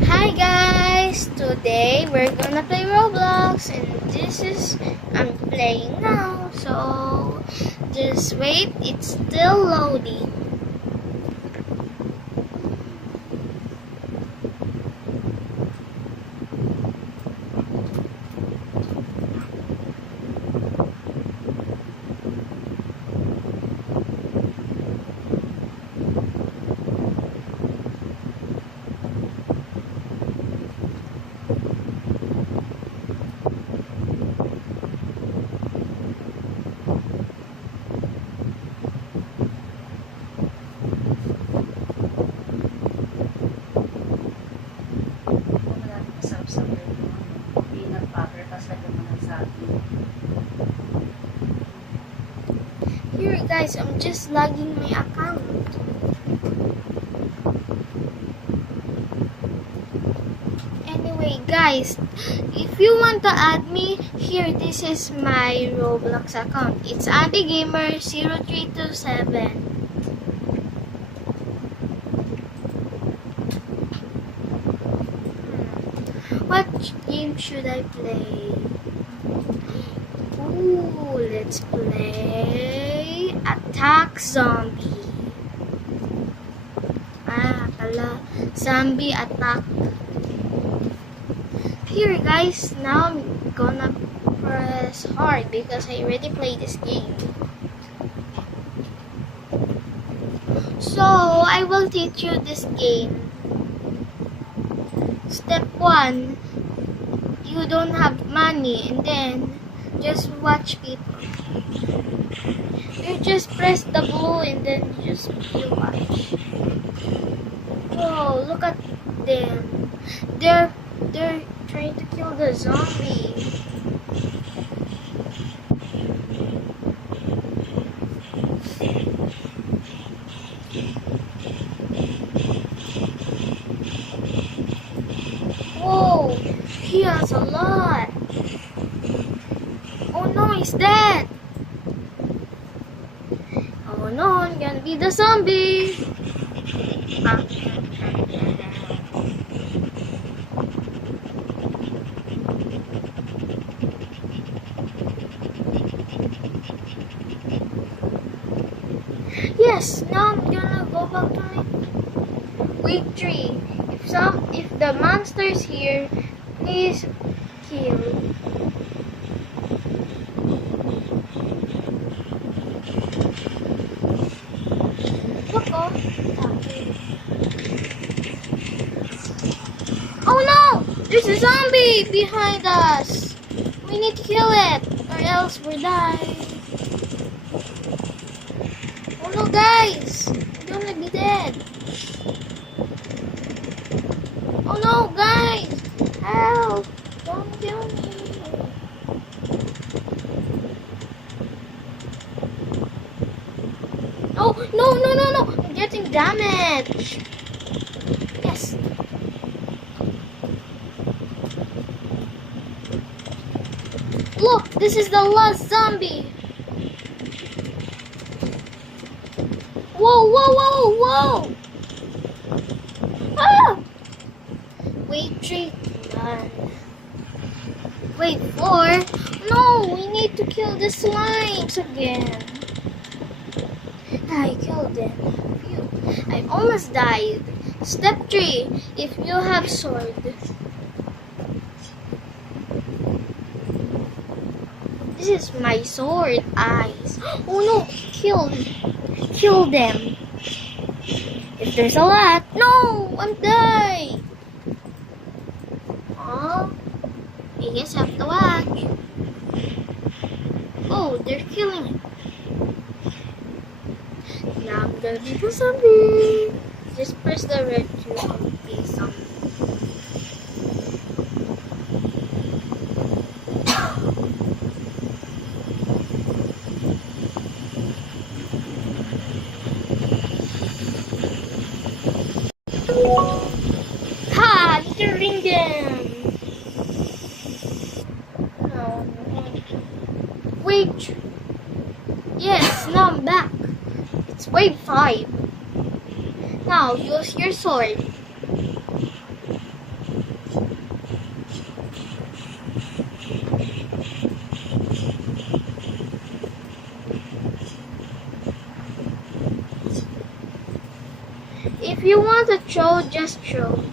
Hi guys! Today we're gonna play Roblox and I'm playing now, so just wait, it's still loading. Here guys, I'm just logging my account. Anyway guys, if you want to add me, here this is my Roblox account. It's AndyGamer0327. What game should I play? Ooh, let's play Attack Zombie. Zombie Attack. Here guys, now I'm gonna press hard because I already played this game. So, I will teach you this game. Step 1, you don't have money, and then just watch people. You just press the blue and then you watch. Whoa, look at them. They're trying to kill the zombie. Whoa, he has a lot. Oh no, he's dead. Oh no, I'm gonna be the zombie. Yes, now I'm gonna go back to my week 3. If the monster's here, please kill. Oh no! There's a zombie behind us! We need to kill it, or else we'll die. Oh no guys! We're gonna be dead. Oh no guys! Help! Don't kill me! Oh no! I'm getting damage! Yes! Look! This is the last zombie! Whoa! Ah! Wait, 3, 1. Wait, 4. No, we need to kill the slimes again. I killed them. Phew. I almost died. Step 3. If you have sword. This is my sword, eyes. Oh no, kill them. If there's a lot, no, I'm dying. Oh, I guess I have to watch. Oh, they're killing me. Now I'm gonna be the zombie. Just press the red to be a zombie. Ha! Killing them! No. Wait. Yes, now I'm back. It's wave 5. Now use your sword. If you want to throw, just throw.